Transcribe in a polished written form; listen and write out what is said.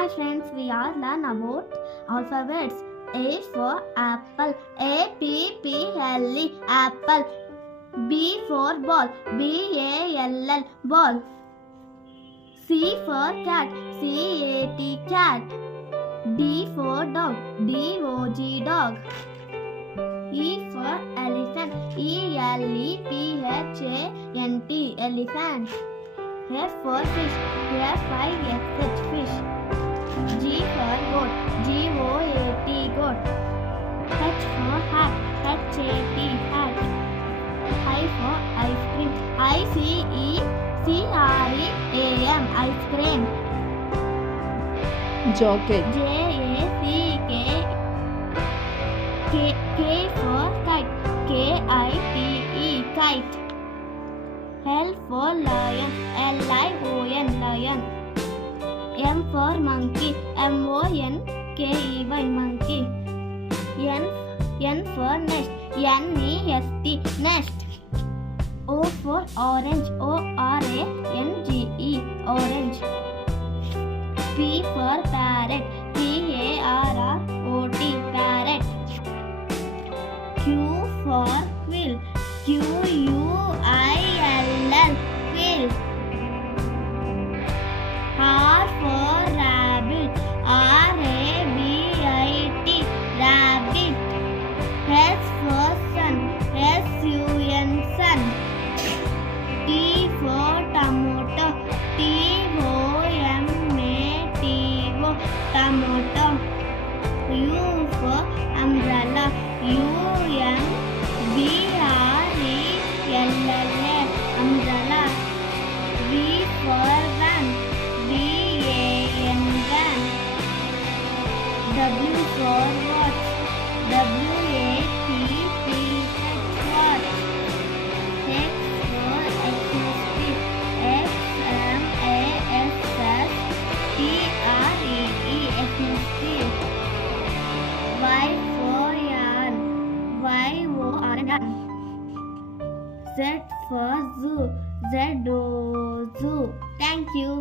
Hi friends, we are learn about alphabets. A for apple, A-P-P-L-E, apple. B for ball, B-A-L-L, ball. C for cat, C-A-T, cat. D for dog, D-O-G, dog. E for elephant, E-L-E-P-H-A-N-T, elephant. F for fish, F-I-S-H, fish. G for goat, G-O-A-T, goat. H for hat, H-A-T, hat. I for ice cream, I-C-E-C-R-E-A-M, ice cream. Jockey. J-A-C-K. K for kite, K-I-T-E, kite. L for lion, L-I-O-N, lion. M for monkey, M-O-N-K-E-Y, monkey. N for nest, N-E-S-T, nest. O for orange, O-R-A-N-G-E, orange. P for parrot, P-A-R-R-O-T, parrot. Q for quill, Q-U-I-L-L, quill. R for rabbit, R-A-B-I-T, rabbit. S for sun, S-U-N, sun. T for tomato, T-O-M-A-T-O, tomato. U for umbrella, U-M-B-R-E-L-L-A, umbrella. V for van, V-A-N, van. W for watch, W-A-T-C-H, watch. X for Xmas, X-M-A-S-S-T-R-E-E, Xmas. Y for yarn, Y-O-R-N. Z for zoo, Z-O, zoo. Thank you.